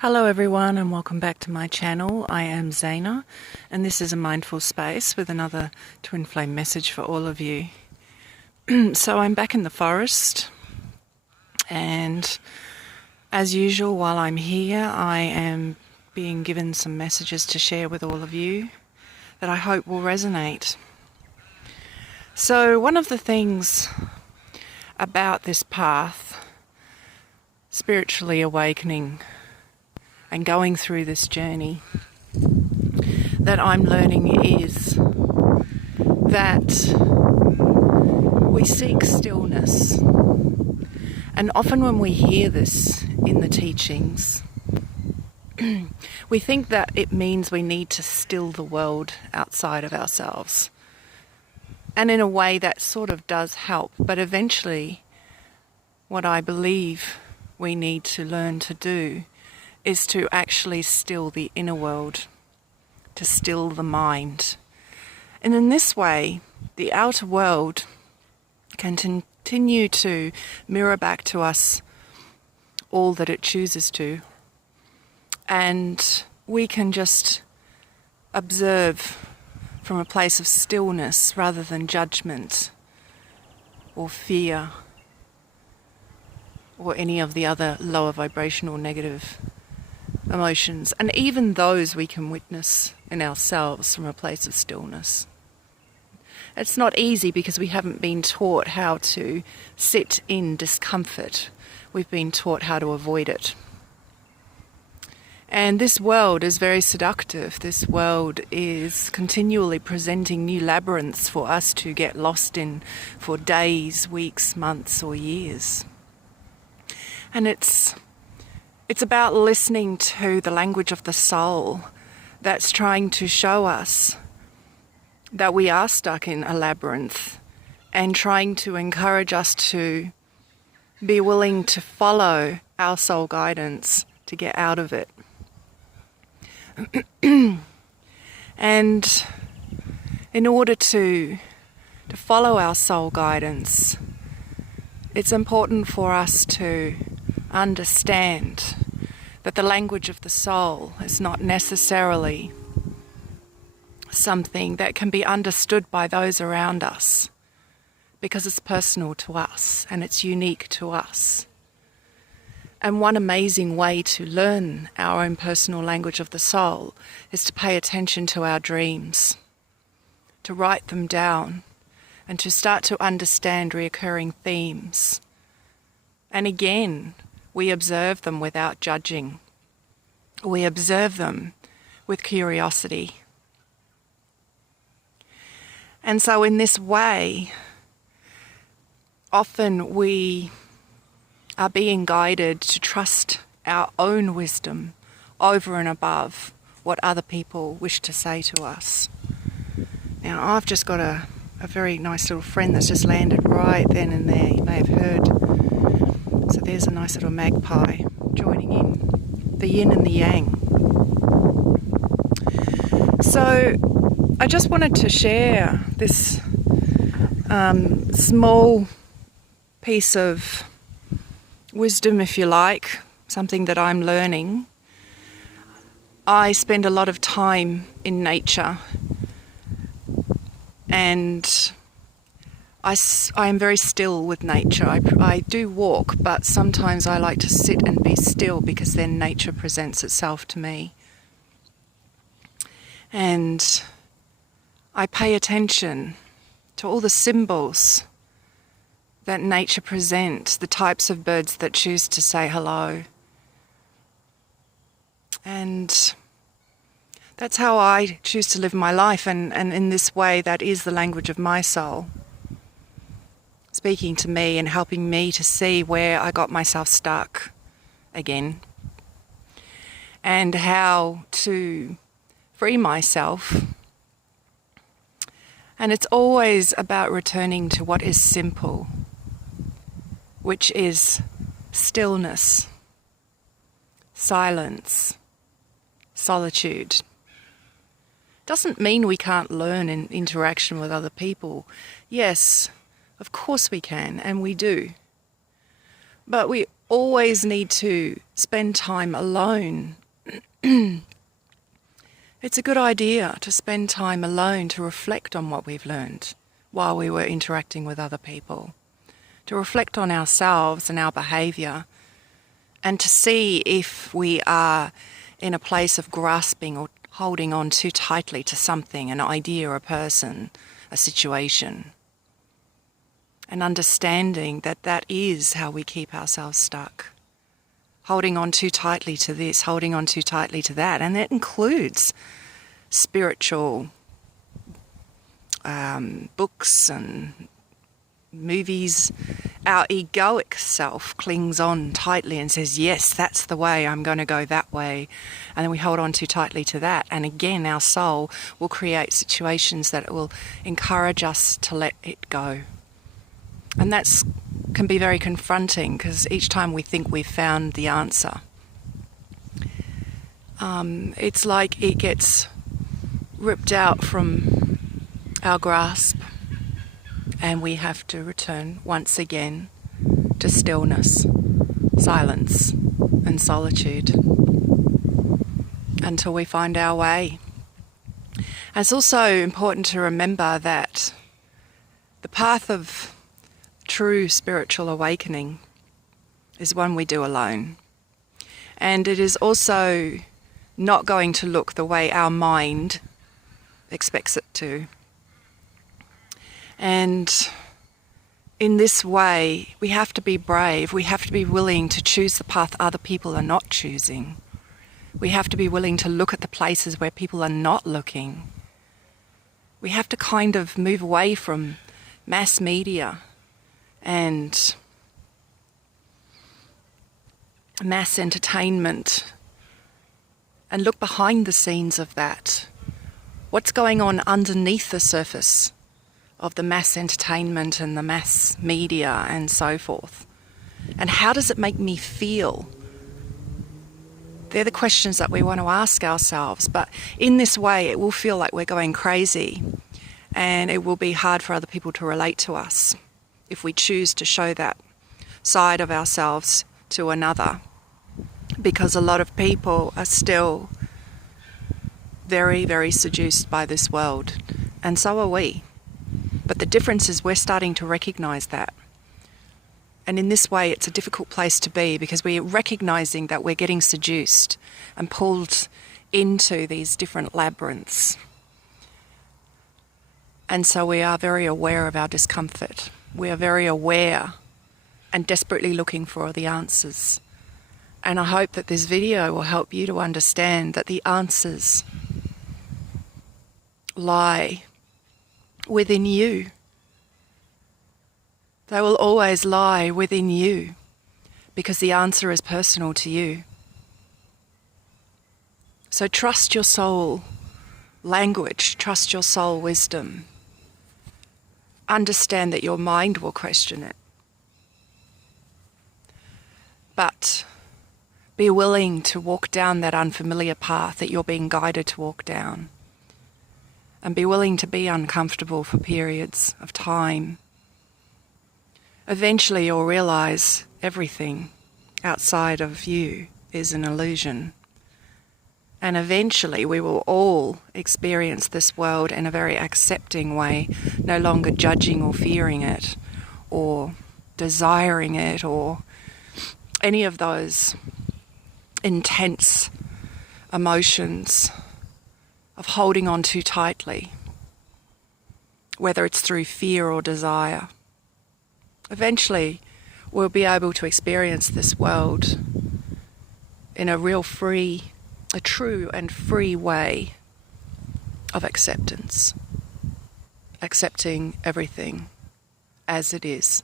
Hello everyone and welcome back to my channel. I am Zaina and this is a mindful space with another twin flame message for all of you. So I'm back in the forest and as usual while I'm here I am being given some messages to share with all of you that I hope will resonate. So one of the things about this path, spiritually awakening and going through this journey, that I'm learning is that we seek stillness. And often when we hear this in the teachings, we think that it means we need to still the world outside of ourselves. And in a way that sort of does help, but eventually what I believe we need to learn to do is to actually still the inner world, to still the mind. And in this way, the outer world can continue to mirror back to us all that it chooses to. And we can just observe from a place of stillness rather than judgment or fear or any of the other lower vibrational negative emotions, and even those we can witness in ourselves from a place of stillness. It's not easy because we haven't been taught how to sit in discomfort. We've been taught how to avoid it. And this world is very seductive. This world is continually presenting new labyrinths for us to get lost in for days, weeks, months, or years. And it's about listening to the language of the soul that's trying to show us that we are stuck in a labyrinth and trying to encourage us to be willing to follow our soul guidance to get out of it. And in order to follow our soul guidance, it's important for us to understand that the language of the soul is not necessarily something that can be understood by those around us, because it's personal to us and it's unique to us. And one amazing way to learn our own personal language of the soul is to pay attention to our dreams, to write them down, and to start to understand recurring themes. And again, we observe them without judging. We observe them with curiosity. And so in this way, often we are being guided to trust our own wisdom over and above what other people wish to say to us. Now, I've just got a very nice little friend that's just landed right then and there. You may have heard. So there's a nice little magpie joining in, the yin and the yang. So I just wanted to share this small piece of wisdom, if you like, something that I'm learning. I spend a lot of time in nature and I am very still with nature. I do walk, but sometimes I like to sit and be still because then nature presents itself to me. And I pay attention to all the symbols that nature presents, the types of birds that choose to say hello. And that's how I choose to live my life, and in this way that is the language of my soul, speaking to me and helping me to see where I got myself stuck again and how to free myself. And it's always about returning to what is simple, which is stillness, silence, solitude. Doesn't mean we can't learn in interaction with other people. Yes, of course we can, and we do. But we always need to spend time alone. It's a good idea to spend time alone to reflect on what we've learned while we were interacting with other people, to reflect on ourselves and our behaviour, and to see if we are in a place of grasping or holding on too tightly to something, an idea, a person, a situation, and understanding that that is how we keep ourselves stuck. Holding on too tightly to this, holding on too tightly to that, and that includes spiritual books and movies. Our egoic self clings on tightly and says, yes, that's the way, I'm going to go that way. And then we hold on too tightly to that. And again, our soul will create situations that will encourage us to let it go. And that can be very confronting, because each time we think we've found the answer, it's like it gets ripped out from our grasp, and we have to return once again to stillness, silence, and solitude until we find our way. And it's also important to remember that the path of true spiritual awakening is one we do alone. And it is also not going to look the way our mind expects it to. And in this way, we have to be brave. We have to be willing to choose the path other people are not choosing. We have to be willing to look at the places where people are not looking. We have to kind of move away from mass media and mass entertainment and look behind the scenes of that. What's going on underneath the surface of the mass entertainment and the mass media and so forth? And how does it make me feel? They're the questions that we want to ask ourselves. But in this way, it will feel like we're going crazy, and it will be hard for other people to relate to us if we choose to show that side of ourselves to another, because a lot of people are still very, very seduced by this world, and so are we. But the difference is we're starting to recognize that. And in this way, it's a difficult place to be, because we're recognizing that we're getting seduced and pulled into these different labyrinths. And so we are very aware of our discomfort. We are very aware and desperately looking for the answers. And I hope that this video will help you to understand that the answers lie within you. They will always lie within you, because the answer is personal to you. So trust your soul language, trust your soul wisdom. Understand that your mind will question it. But be willing to walk down that unfamiliar path that you're being guided to walk down. And be willing to be uncomfortable for periods of time. Eventually you'll realize everything outside of you is an illusion. And eventually we will all experience this world in a very accepting way, no longer judging or fearing it, or desiring it, or any of those intense emotions of holding on too tightly, whether it's through fear or desire. Eventually, we'll be able to experience this world in a true and free way of acceptance. Accepting everything as it is,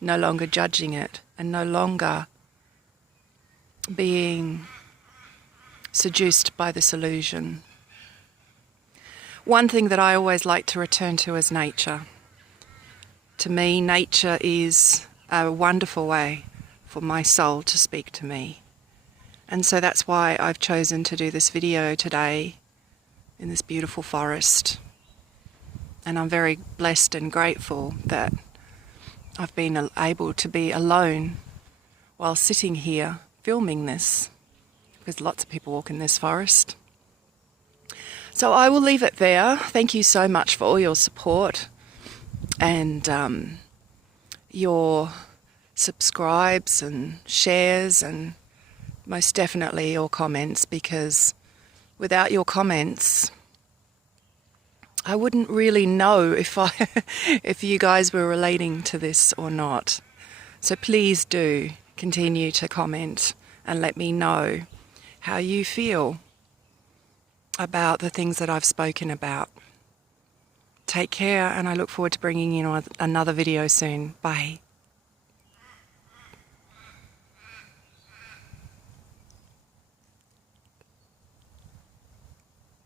no longer judging it, and no longer being seduced by this illusion. One thing that I always like to return to is nature. To me, nature is a wonderful way for my soul to speak to me. And so that's why I've chosen to do this video today in this beautiful forest. And I'm very blessed and grateful that I've been able to be alone while sitting here filming this, because lots of people walk in this forest. So I will leave it there. Thank you so much for all your support and your subscribes and shares, and most definitely your comments, because without your comments I wouldn't really know if you guys were relating to this or not. So please do continue to comment and let me know how you feel about the things that I've spoken about. Take care, and I look forward to bringing you another video soon. Bye.